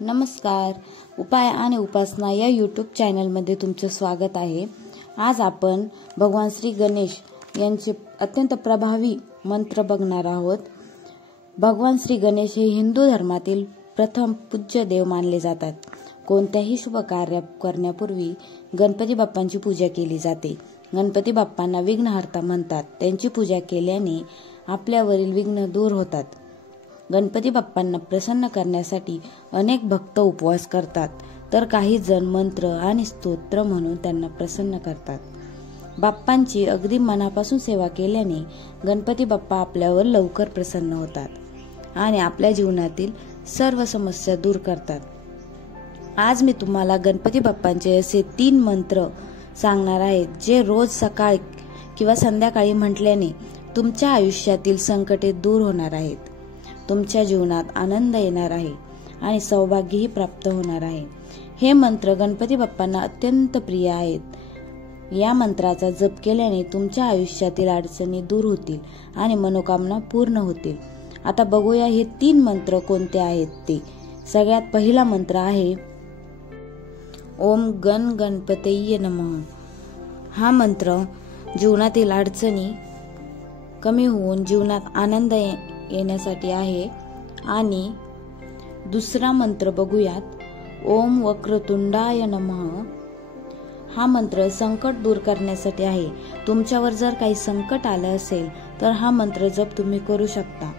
नमस्कार. उपाय आणि उपासना या यूट्यूब चॅनलमध्ये तुमचं स्वागत आहे. आज आपण भगवान श्री गणेश यांचे अत्यंत प्रभावी मंत्र बघणार आहोत. भगवान श्री गणेश हे हिंदू धर्मातील प्रथम पूज्य देव मानले जातात. कोणत्याही शुभ कार्य करण्यापूर्वी गणपती बाप्पांची पूजा केली जाते. गणपती बाप्पांना विघ्नहर्ता म्हणतात. त्यांची पूजा केल्याने आपल्यावरील विघ्न दूर होतात. गणपती बाप्पांना प्रसन्न करण्यासाठी अनेक भक्त उपवास करतात, तर काही जण मंत्र आणि स्तोत्र म्हणून त्यांना प्रसन्न करतात. बाप्पांची अगदी मनापासून सेवा केल्याने गणपती बाप्पा आपल्यावर लवकर प्रसन्न होतात आणि आपल्या जीवनातील सर्व समस्या दूर करतात. आज मी तुम्हाला गणपती बाप्पांचे असे 3 मंत्र सांगणार आहे, जे रोज सकाळी किंवा संध्याकाळी म्हटल्याने तुमच्या आयुष्यातील संकटे दूर होणार आहेत. तुमच्या जीवनात आनंद येणार आहे आणि सौभाग्यही प्राप्त होणार आहे. हे मंत्र गणपती बाप्पांना अत्यंत प्रिय आहेत. या मंत्राचा जप केल्याने तुमच्या आयुष्यातील अडचणी दूर होतील आणि मनोकामना पूर्ण होतील. आता बघूया हे 3 मंत्र कोणते आहेत ते. सगळ्यात पहिला मंत्र आहे ओम गण गणपतये नमः. हा मंत्र जीवनातील अडचणी कमी होऊन जीवनात आनंद येण्यासाठी आहे. आणि दुसरा मंत्र बघूयात ओम वक्रतुंडाय नमः. हा मंत्र संकट दूर करण्यासाठी आहे. तुमच्यावर जर काही संकट आलं असेल तर हा मंत्र जप तुम्ही करू शकता.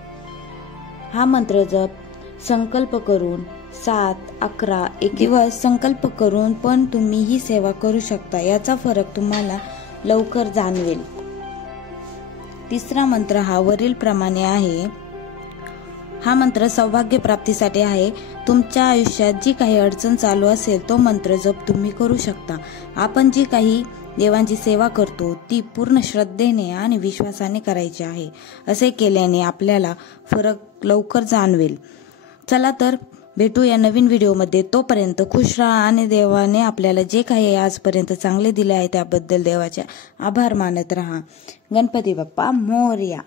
हा मंत्र जप संकल्प करून 7, 11 एक दिवस संकल्प करून पण तुम्ही ही सेवा करू शकता. याचा फरक तुम्हाला लवकर जाणवेल. तिसरा मंत्र हा वरील प्रमाणे आहे. हा मंत्र सौभाग्य प्राप्तीसाठी आहे. तुमच्या आयुष्यात जी काही अडचण चालू असेल तो मंत्र जप तुम्ही करू शकता. आपण जी काही देवांची सेवा करतो ती पूर्ण श्रद्धेने आणि विश्वासाने करायची आहे. असे केल्याने आपल्याला फरक लवकर जाणवेल. चला तर भेटू या नवीन व्हिडिओमध्ये. तोपर्यंत खुश राहा आणि देवाने आपल्याला जे काही आजपर्यंत चांगले दिले आहे त्याबद्दल देवाचे आभार मानत राहा. गणपती बाप्पा मोरया.